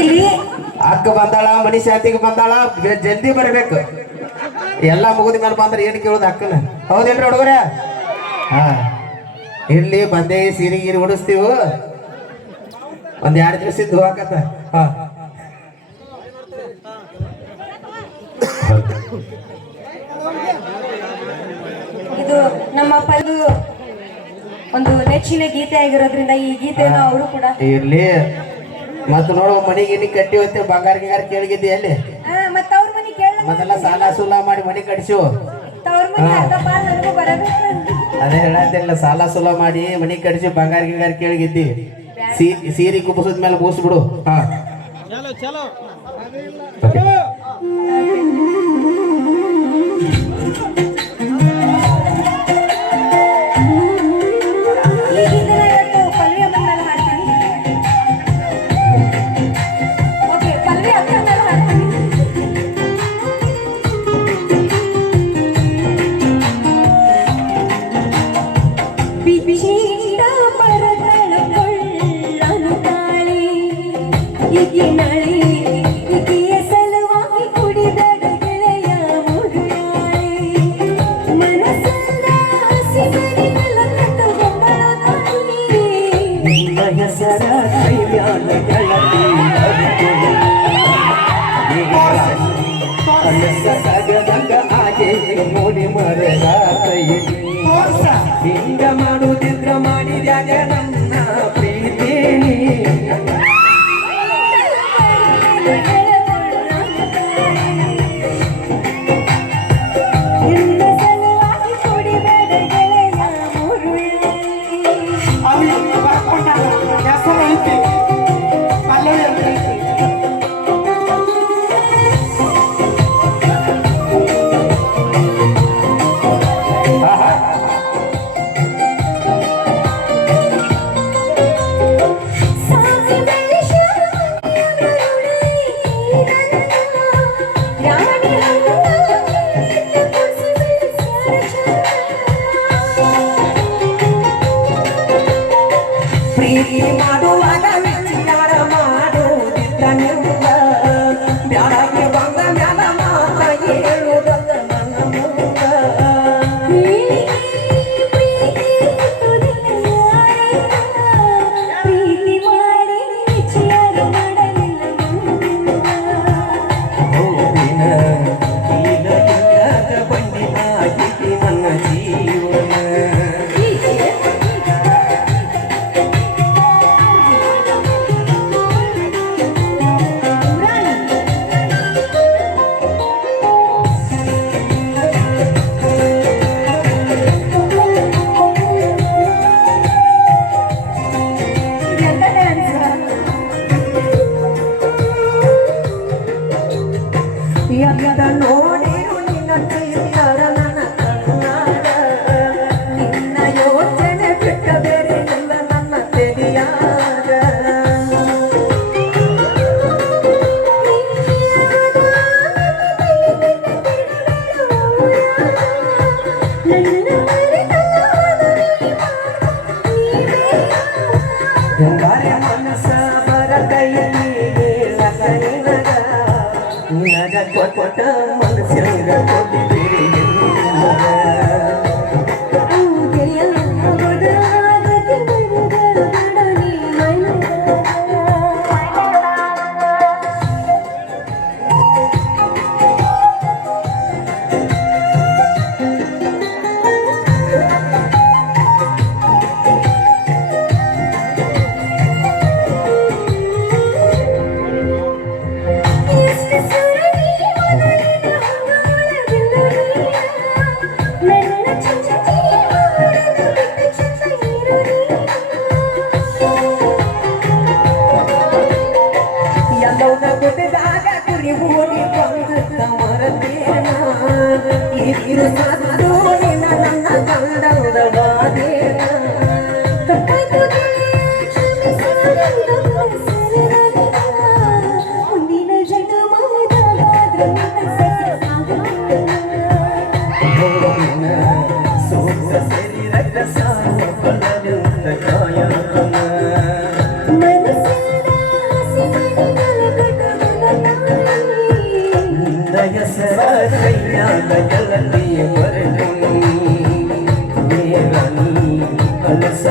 ಇಲ್ಲಿ ಅಕ್ಕ ಬಂದಾಳ ಮನಿ ಶಾಂತಿಗೆ ಬಂದಾಳ ಜಲ್ದಿ ಬರ್ಬೇಕು ಎಲ್ಲ ಮುಗಿದ ಮೇಲೆ ಬಂದ್ರೆ ಏನು ಕೇಳೋದು ಅಕ್ಕನ ಹೌದೇನ್ರಿ ಹುಡುಗರ ಹಾ ಇರ್ಲಿ ಬಂದೆ ಸೀರೆ ಗೀರಿ ಉಡಿಸ್ತೀವಿ ಒಂದ್ 2 ದಿವಸ ಇದ್ದು ಹಾಕತ್ತ ಹಾ ಇದು ನಮ್ಮ ಅಪ್ಪದು ಒಂದು ನೆಚ್ಚಿನ ಗೀತೆ ಆಗಿರೋದ್ರಿಂದ ಈ ಗೀತೆಯನ್ನು ಅವರು ಕೂಡ ಇರ್ಲಿ ಮತ್ತ ನೋಡು ಮನಿಗೆ ಕಟ್ಟಿ ಹೋಗ್ತೇವೆ ಬಂಗಾರ ಗಿಂಗಾರ ಕೇಳಿದ್ದಿ ಅಲ್ಲಿ ಮತ್ತ ಅವ್ರ ಮನೆ ಕೇಳ ಮೊದಲ ಸಾಲ ಸೂಲ ಮಾಡಿ ಮನಿ ಕಟ್ಸು ಅವ್ರ ಮನೆ ಅರ್ಧ ಪಾಲ್ ನನಗೂ ಬರಬೇಕು ಅದೇ ಹೇಳತ್ತಿಲ್ಲ ಸಾಲ ಸೂಲ ಮಾಡಿ ಮನಿ ಕಟ್ಸಿ ಬಂಗಾರ ಗಿಂಗಾರ ಕೇಳಿದ್ದಿ ಸೀರೆ ಕುಬ್ಬಿಸಿದ ಮೇಲೆ ಬೂಸ್ಬಿಡು ಹಾ ಚಲೋ ಹಿಂಗ ಮಾಡುತ್ತಿದ್ರ ಮಾಡಿದ್ಯಾಗ ನನ್ನ ಪ್ರೀತಿ ಮಾಡುವಾಗ ವಿಚಾರ ಮಾಡುವುದಿಲ್ಲ ನಿಂದ ಬ್ಯಾಡಾಗಿ ಬಂದ ಮ್ಯಾಲ ಮಾತ ಹೇಳುವುದಲ್ಲ ನನ್ನ ಮುಂದ ಪ್ರೀತಿ ಮಾಡಿ ವಿಚಾರ ಮಾಡಲಿಲ್ಲ ಹೂವಿನ ಕೀಲಗಿಲ್ಲದ ಬಂಡಿಯಾಗಿ ನನ್ನ ಜೀವನ ನೋಡಿರು ನಿನ್ನ ಪ್ರೀತಿಯರ ನನ್ನ ಕಣ್ಣಾಗ ನಿನ್ನ ಯೋಚನೆ ಬಿಟ್ಟ ಬೇರೆ ಎಲ್ಲ ನನ್ನ ತೆರೆಯಾಗ ಮನಸ್ಸ ಬರಕೈಲಿ ಕೊಟ್ಟ ಮನಸ್ಸಂಗ ಕೊಟ್ಟಿದ್ದೀರಿ ಹೆಸರ ಕೈಯಾಗ ಜಗಲಿ ಬರೆದು ನೀರನ್ನು ಅಲಸ